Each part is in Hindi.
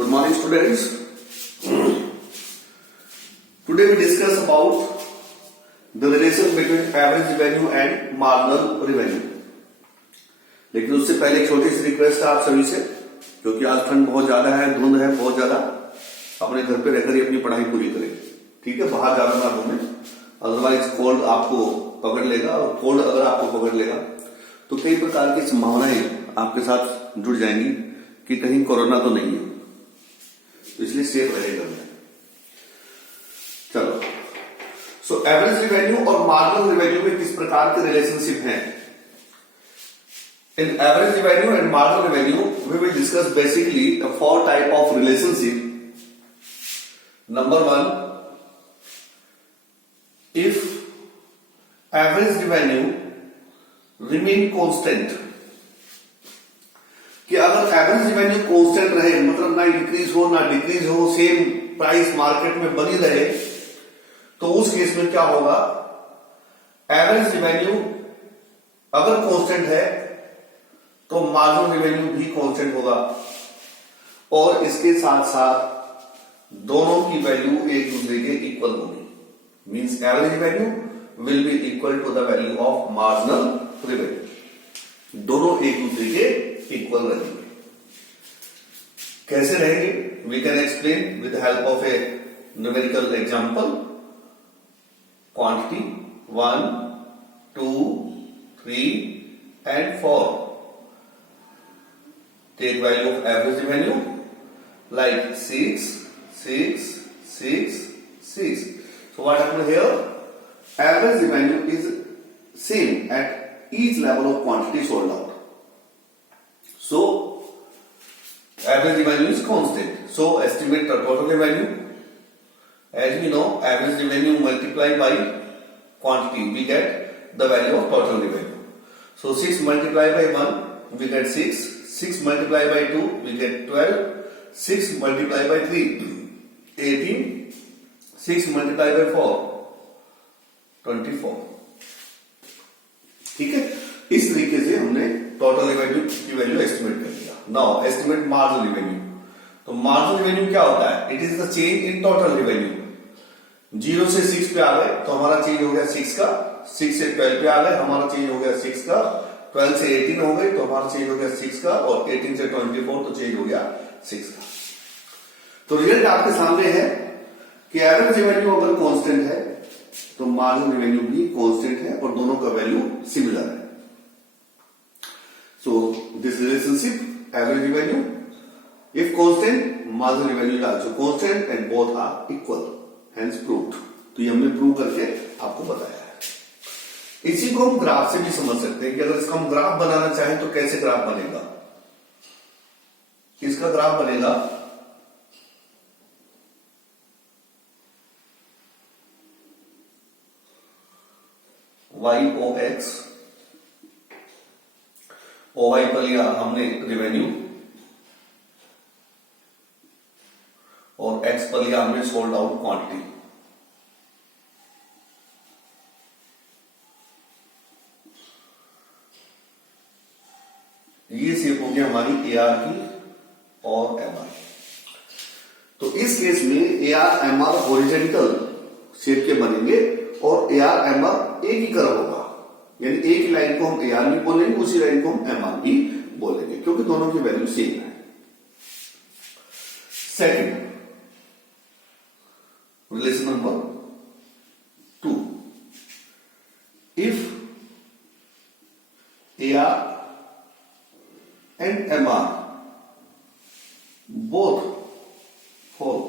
Good morning, students. Today we discuss about the relation between average revenue and marginal revenue. लेकिन उससे पहले एक छोटी सी रिक्वेस्ट है आप सभी से, क्योंकि आज ठंड बहुत ज्यादा है, धुंध है बहुत ज्यादा, अपने घर पे रहकर ही अपनी पढ़ाई पूरी करें, ठीक है। बाहर ज्यादा ना घूमें, अदरवाइज कोल्ड आपको पकड़ लेगा, और कोल्ड अगर आपको पकड़ लेगा तो कई प्रकार की संभावनाएं आपके साथ जुड़ जाएंगी कि कहीं कोरोना तो नहीं है, तो इसलिए सेफ रहेगा। चलो, सो एवरेज रिवेन्यू और मार्जिनल रिवेन्यू में किस प्रकार के रिलेशनशिप हैं? In average revenue and marginal revenue, we will discuss basically the four type of relationship. Number one, if average revenue remain constant, कि अगर एवरेज रिवेन्यू कांस्टेंट रहे, मतलब ना इंक्रीज हो ना डिक्रीज हो, सेम प्राइस मार्केट में बनी रहे, तो उस केस में क्या होगा? एवरेज रिवेन्यू अगर कांस्टेंट है तो मार्जिनल रिवेन्यू भी कांस्टेंट होगा, और इसके साथ साथ दोनों की वैल्यू एक दूसरे के इक्वल होगी। Means average revenue will be equal to the value of marginal revenue, दोनों एक दूसरे के इक्वल रहेंगे। कैसे रहेंगे? We can explain with help of a numerical example. Quantity 1, 2, 3 and 4. Take value of average revenue like 6, 6, 6, 6. So what happened here? Average revenue is same at each level of quantity sold out. So average revenue is constant. So estimate the total revenue. As we know, average revenue multiplied by quantity, we get the value of total revenue. So 6 multiplied by 1, we get 6. 6 multiplied by 2, we get 12. 6 multiplied by 3, 18. 6 multiplied by 4, 24. ठीक है, इस तरीके से हमने टोटल रेवेन्यू की वैल्यू एस्टिमेट कर लिया। Now estimate marginal revenue. तो मार्जिनल रेवेन्यू क्या होता है? It is the change in total revenue. 0 से 6 पे आ गए तो हमारा चेंज हो गया 6 का, 6 से 12 पे आ गए हमारा चेंज हो गया 6 का, 12 से 18 हो गई तो हमारा चेंज हो गया 6 का, और 18 से 24 तो चेंज हो गया 6 का। तो रिजल्ट आपके सामने है कि एवरेज रेवेन्यू अगर कांस्टेंट है तो मार्जिनल रेवेन्यू भी कांस्टेंट है, और दोनों का वैल्यू सिमिलर है। So this relationship average revenue if constant, marginal revenue is also constant and both are equal, hence proved. तो ये हमने प्रूव करके आपको बताया है। इसी को हम ग्राफ से भी समझ सकते हैं कि अगर इसका हम ग्राफ बनाना चाहें तो कैसे ग्राफ बनेगा? किसका ग्राफ बनेगा? YOX, OY पर लिया हमने रेवेन्यू, और X पर लिया हमने सोल्ड आउट क्वांटिटी। ये शेप हो गया हमारी AR की और MR। तो इस केस में AR MR हॉरिजॉन्टल शेप के बनेंगे, और AR MR एक ही कर्व होगा, यानी एक ही लाइन को हम AR भी बोलेंगे, उसी लाइन को हम MR भी बोलेंगे, क्योंकि दोनों की वैल्यू सेम है। Second relation number 2, if AR and MR both fall,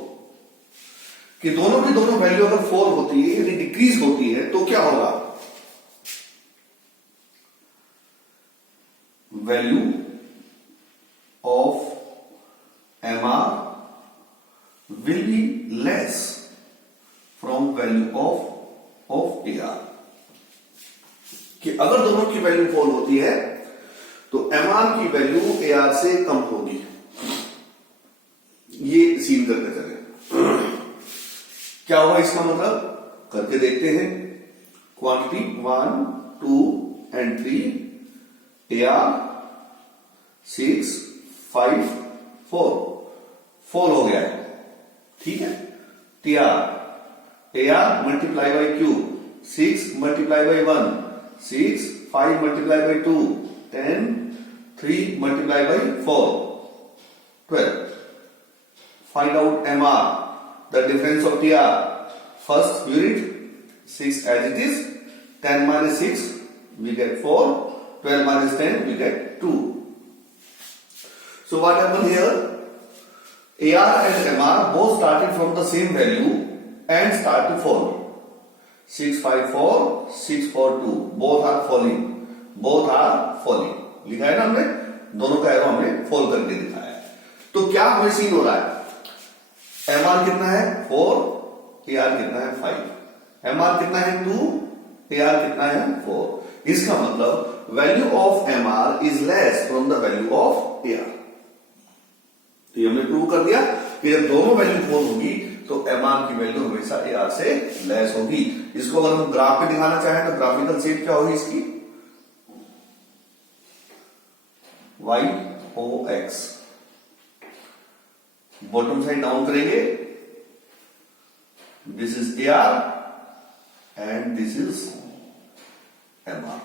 कि दोनों की दोनों वैल्यू अगर फॉल होती है यानी डिक्रीज होती है तो क्या होगा? Value of MR will be less from value of AR, कि अगर दोनों की वैल्यू फॉल होती है तो MR की वैल्यू AR से कम होगी। ये सीन करके चले, क्या होगा इसका मतलब? करके देखते हैं। क्वांटिटी 1, 2 and 3, AR 6, 5, 4 ठीक है, AR multiply by Q, 6 multiply by 1, 6, 5 multiply by 2, 10, 3 multiply by 4, 12. Find out MR, the difference of TR. First unit, 6 as it is, 10 minus 6, we get 4, 12 minus 10, we get 2. So what happened here? AR and MR both started from the same value and start to fall. 6, 5, 4, 6, 4, 2. Both are falling. Both are falling. लिखा है ना हमने, दोनों का एरो हमने फॉल करके दिखाया है. तो क्या हमें सीन हो रहा है? MR कितना है 4, AR कितना है 5. MR कितना है 2, AR कितना है 4. इसका मतलब value of MR is less from the value of AR. तो ये हमने प्रूव कर दिया कि जब दोनों वैल्यू 4 होगी तो MR की वैल्यू हमेशा AR से लेस होगी. इसको अगर हम ग्राफ पे दिखाना चाहें तो ग्राफिकल शेप क्या होगी इसकी? YOX. बॉटम साइड डाउन करेंगे, this is AR and this is MR.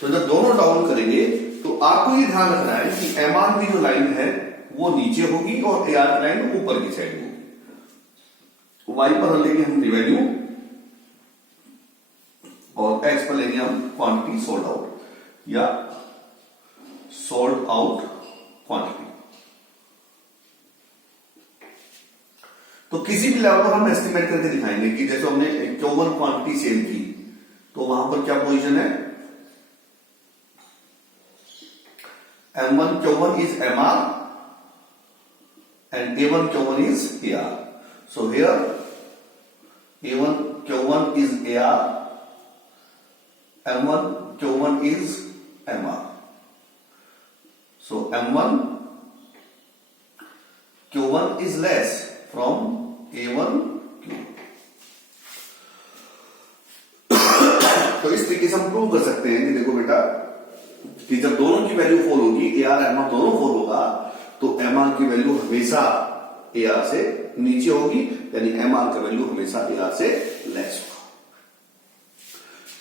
तो जब दोनों डाउन करेंगे तो आपको ये ध्यान रखना है कि MR की जो लाइन है वो नीचे होगी और AR की लाइन ऊपर की साइड होगी. Y पर लेंगे हम रिवेन्यू और X पर लेंगे हम क्वांटिटी सोल्ड आउट या सोल्ड आउट क्वांटिटी. तो किसी भी लेवल पर हम एस्टिमेट करके दिखाएंगे कि जैसे हमने 54 क्वांटिटी सेल की तो वहां पर क्या पोजीशन है? M1 54 is MR and A1 54 is AR. So here A1 54 is AR, M1 54 is MR. So M1 Q1 is less from A1 Q. तो इस तरीके से हम प्रूव कर सकते हैं कि देखो बेटा कि जब दोनों की वैल्यू 4 होगी, AR MR दोनों 4 होगा, तो MR की वैल्यू हमेशा AR से नीचे होगी, यानी MR का वैल्यू हमेशा AR से लेस होगा.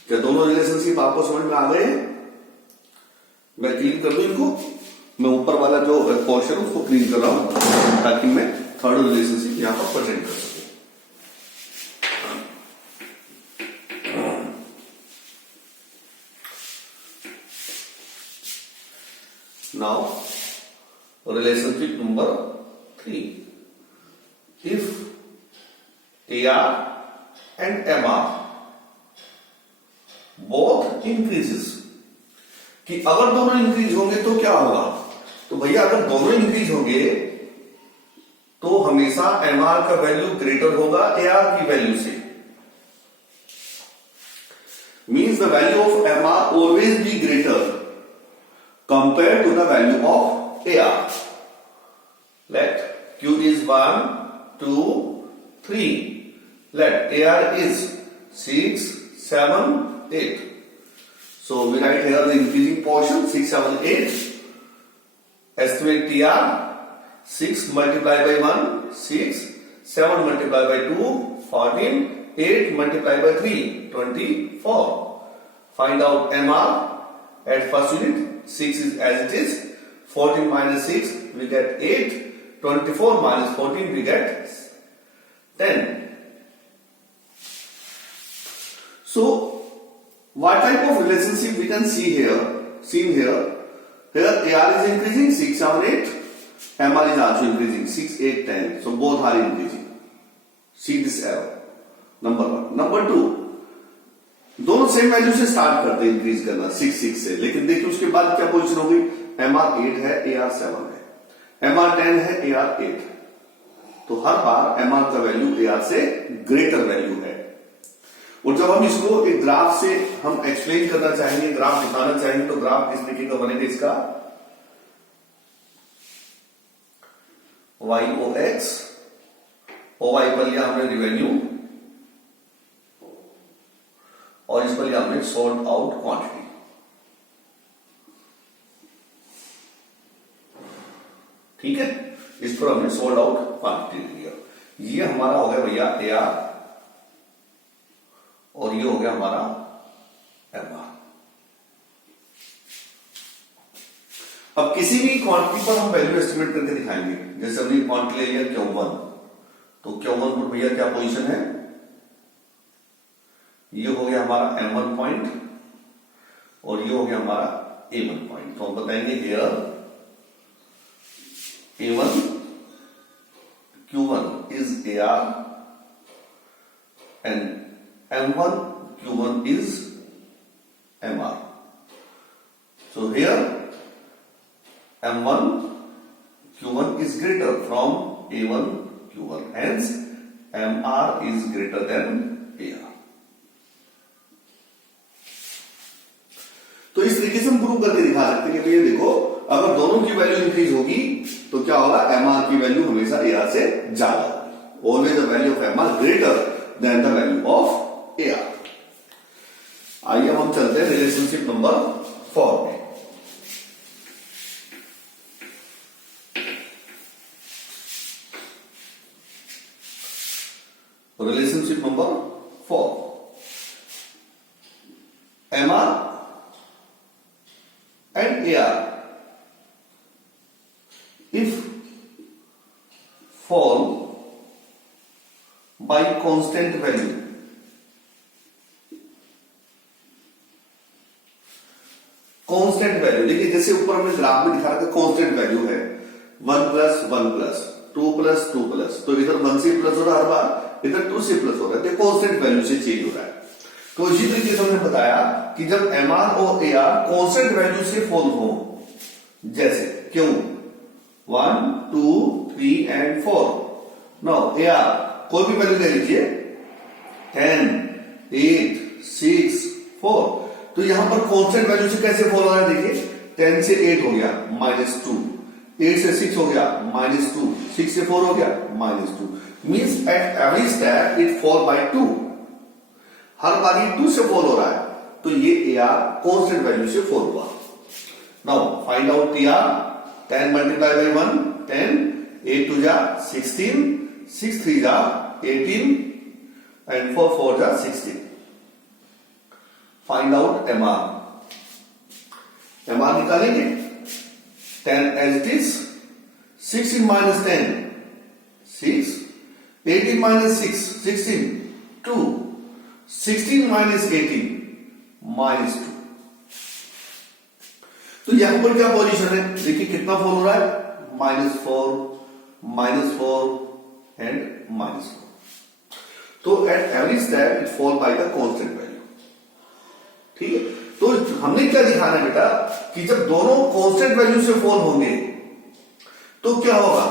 क्या दोनों रिलेशनशिप आपको समझ में आ गए? मैं क्लीन कर दूं इनको. मैं ऊपर वाला जो पोर्शन उसको क्लीन कर रहा हूं ताकि मैं थर्ड रिलेशनशिप यहां पर प्रेजेंट कर सकूं. Now relationship number 3. If AR and MR both increases, कि अगर दोनों इंक्रीज होंगे तो क्या होगा? तो भैया अगर दोनों इंक्रीज होंगे तो हमेशा MR का वैल्यू ग्रेटर होगा AR की वैल्यू से. Means the value of MR always be greater compared to the value of AR. Let Q is 1, 2, 3. Let AR is 6, 7, 8. So we write here the increasing portion 6, 7, 8. Estimate TR 6 multiplied by 1, 6, 7 multiplied by 2, 14, 8 multiplied by 3, 24. Find out MR at first unit. 6 is as it is, 14 minus 6 we get 8, 24 minus 14 we get 10. So what type of relationship we can see here? Seen here. Here AR is increasing 6, 7, 8. MR is also increasing 6, 8, 10. So both are increasing. See this arrow. Number 1. Number 2. दोनों सेम वैल्यू से स्टार्ट करते हैं इंक्रीज करना 6, 6 से, लेकिन देखिए उसके बाद क्या पोजीशन होगी? MR 8 है, AR 7 है, MR 10 है, AR 8. तो हर बार MR का वैल्यू AR से ग्रेटर वैल्यू है. और जब हम इसको एक ग्राफ से हम एक्सप्लेन करना चाहेंगे, ग्राफ दिखाना चाहेंगे, तो ग्राफ किस तरीके का बनेगा इसका? YOX. OY पर लिया हमने रिवेन्यू और इस पर लिया हमने सोल्ड आउट क्वांटिटी. ठीक है, इस पर हमने सोल्ड आउट क्वांटिटी लिया. ये हमारा हो गया भैया ए आर और ये हो गया हमारा एम आर। अब किसी भी क्वांटिटी पर हम वैल्यू एस्टिमेट करके दिखाएंगे। जैसे हमने क्वांटिटी ले लिया Q1, तो Q1 पर भैया क्या पोजीशन है, ये हो गया हमारा M1 पॉइंट और ये हो गया हमारा A1 पॉइंट। तो हम बताएंगे here A1 Q1 is AR and M1 Q1 is MR. So here M1 Q1 is greater from A1 Q1, hence MR is greater than AR. तो इस तरीके से हम प्रूव करके दिखा सकते हैं कि भैया देखो, अगर दोनों की वैल्यू इंक्रीज होगी तो क्या होगा, MR की वैल्यू हमेशा AR से ज्यादा होगी। Always the value of MR greater than the value of AR। आइए हम चलते हैं रिलेशनशिप नंबर 4 में। Relationship number 4, MR and AR if fall by constant value, constant value देखिए, जैसे ऊपर हमने ग्राफ में दिखा रखा कांस्टेंट वैल्यू है 1 प्लस 1 प्लस 2 प्लस 2 प्लस, तो इधर 1 से प्लस हो रहा है हर बार, इधर 2 से प्लस हो रहा है, तो कांस्टेंट वैल्यू से चेंज हो रहा है। तो इसी तरीके से हमने बताया कि जब MR और AR कांस्टेंट वैल्यू से फॉल हो, जैसे क्यों 1 2 3 एंड 4, नाउ AR कोई भी वैल्यू ले लीजिए 10 8 6 4, तो यहां पर कांस्टेंट वैल्यू से कैसे फॉल हो रहा है, देखिए 10 से 8 हो गया -2, 8 से 6 हो गया -2, 6 से 4 हो गया -2, means at every step it fall bye 2, हर बार ये 2 से फॉल हो रहा है, तो ये AR कांस्टेंट वैल्यू से फॉल हुआ। Now find out TR, 10 multiply by 1 10, 8 2 जा 16, 6 3 जा 18 एंड 4 4 जा 16। फाइंड आउट MR, MR निकालेंगे 10 as it is, 16 minus 10 6, 18 minus 6 16 2, 16 minus 18 -2। तो यहां पर क्या पोजीशन है, देखिए कितना फॉल हो रहा है, -4 एंड -4। तो at every step it fall by the constant value. ठीक है, तो हमने क्या दिखाना है बेटा कि जब दोनों कांस्टेंट वैल्यू से फॉल होंगे तो क्या होगा,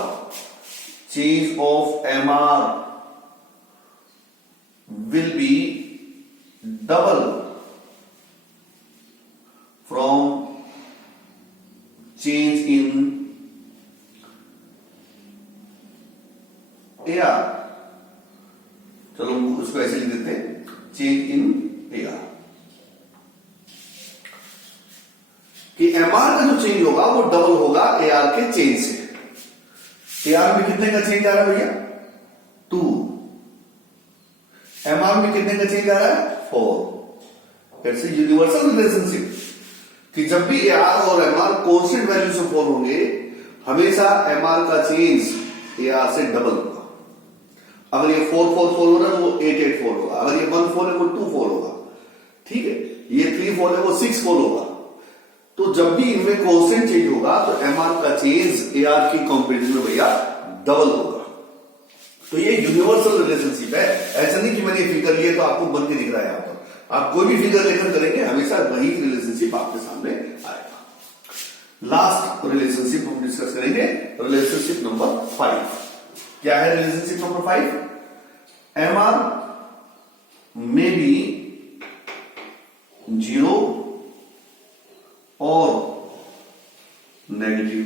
change of MR will be double from change in AR। चलो उसको ऐसे लिख देते हैं, चेंज इन AR, कि MR का जो चेंज होगा वो डबल होगा AR के चेंज से। AR में कितने का चेंज आ रहा है भैया 2, MR में कितने का चेंज आ रहा है 4। इट्स ए यूनिवर्सल रिलेशनशिप कि जब भी AR और MR कांस्टेंट वैल्यू से फॉल होंगे, हमेशा MR का चेंज AR से डबल होगा। अगर ये 4 4 फॉल हो रहा है तो वो 8 8 फॉल होगा, अगर ये 1 4 है वो 2 फॉल होगा, ठीक है, ये 3 फॉल है वो 6 फॉल होगा। तो जब भी इनमें कांस्टेंट चेंज होगा तो MR का चेंज AR की कंपैरिजन में भैया डबल होगा। तो ये यूनिवर्सल रिलेशनशिप है, ऐसा नहीं कि मैंने फिगर लिए तो आपको बन के दिख रहा है। यहां पर आप कोई भी फिगर लेकर करेंगे हमेशा वही रिलेशनशिप आपके सामने आएगा। लास्ट रिलेशनशिप हम डिस्कस करेंगे, रिलेशनशिप नंबर 5। क्या है रिलेशनशिप नंबर 5, MR में बी 0 और नेगेटिव,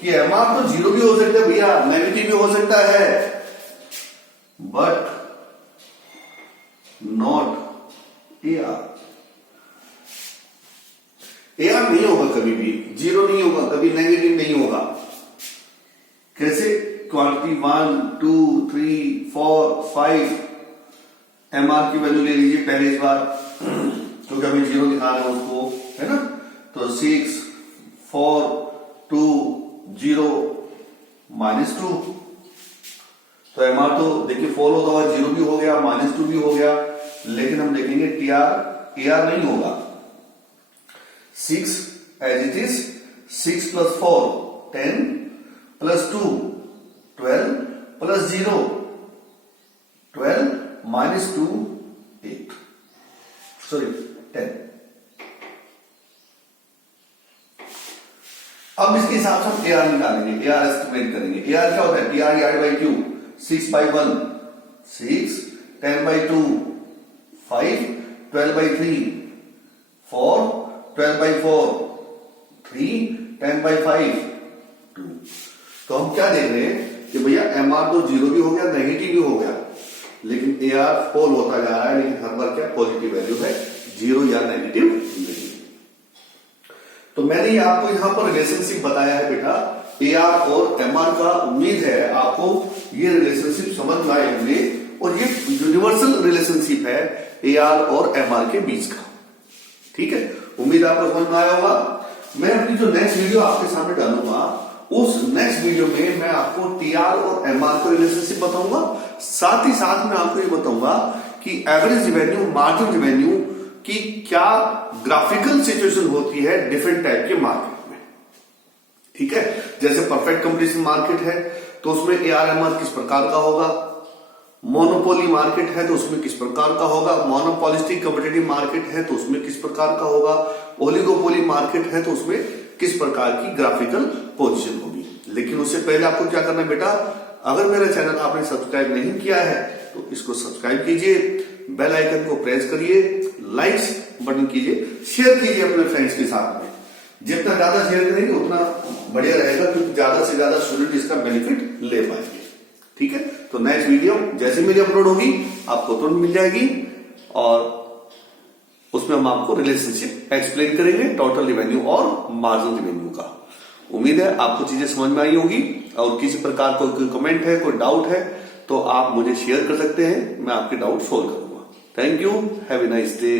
कि MR तो 0 भी हो सकता है भैया, नेगेटिव भी हो सकता है, बट नॉट AR। AR नहीं होगा कभी भी, 0 नहीं होगा, कभी नेगेटिव नहीं होगा। कैसे, क्वांटिटी 1 2 3 4 5 MR की वैल्यू ले लीजिए पहले इस बार, क्योंकि हमें 0 दिखाना है उसको, है ना। तो 6 4 2 0 -2। तो MR तो देखिए 4 होता हुआ 0 भी हो गया, -2 भी हो गया, लेकिन हम देखेंगे TR नहीं होगा। 6 एज इट इज, 6 + 4 10 + 2 12 + 0 12 -2 8, सॉरी 10। अब इसके हिसाब से हम AR निकालेंगे, AR एस्टिमेट करेंगे। AR क्या होता है? TR divide by Q, 6/1 6, 10/2 5, 12/3 4, 12/4 3, 10/5 2। तो हम क्या देख रहे हैं कि भैया MR तो 0 भी हो गया, नेगेटिव भी हो गया, लेकिन AR फॉल होता जा रहा है, लेकिन हर बार क्या पॉजिटिव वैल्यू है, 0 या नेगेटिव नहीं। तो मैंने ये आपको यहां पर रिलेशनशिप बताया है बेटा AR और MR का। उम्मीद है आपको ये रिलेशनशिप समझ में आए होंगे, और ये यूनिवर्सल रिलेशनशिप है AR और MR के बीच का। ठीक है, उम्मीद आपको समझ में आया होगा। मैं अपनी जो नेक्स्ट वीडियो आपके सामने डालूंगा, उस नेक्स्ट वीडियो में मैं आपको TR और MR का रिलेशनशिप बताऊंगा। साथ ही साथ मैं आपको ये बताऊंगा कि एवरेज रिवेन्यू, मार्जिन रिवेन्यू की क्या ग्राफिकल सिचुएशन होती है डिफरेंट टाइप के मार्केट में। ठीक है, जैसे परफेक्ट कंपटीशन मार्केट है तो उसमें AR/MR किस प्रकार का होगा, मोनोपोली मार्केट है तो उसमें किस प्रकार का होगा, मोनोपोलिस्टिक कॉम्पिटिटिव मार्केट है तो उसमें किस प्रकार का होगा, ओलिगोपोली मार्केट है तो उसमें किस प्रकार की ग्राफिकल पोजीशन होगी। लेकिन उससे पहले आपको क्या करना है बेटा, अगर मेरा चैनल आपने सब्सक्राइब नहीं किया है तो इसको सब्सक्राइब कीजिए, बेल आइकन को प्रेस करिए, लाइक्स बटन कीजिए, शेयर कीजिए अपने फ्रेंड्स के साथ में। जितना ज्यादा शेयर करेंगे उतना बढ़िया रहेगा, क्योंकि ज्यादा से ज्यादा स्टूडेंट इसका बेनिफिट ले पाएंगे। ठीक है, तो नेक्स्ट वीडियो जैसे मेरी अपलोड होगी आपको तुरंत मिल जाएगी, और उसमें हम आपको रिलेशनशिप एक्सप्लेन करेंगे टोटल रिवेन्यू और मार्जिन रिवेन्यू का। उम्मीद है आपको चीजें समझ में आई होगी, और किसी प्रकार कोई कमेंट है, कोई डाउट है तो आप मुझे शेयर कर सकते हैं, मैं आपके डाउट सोल्व करूंगा। Thank you, have a nice day.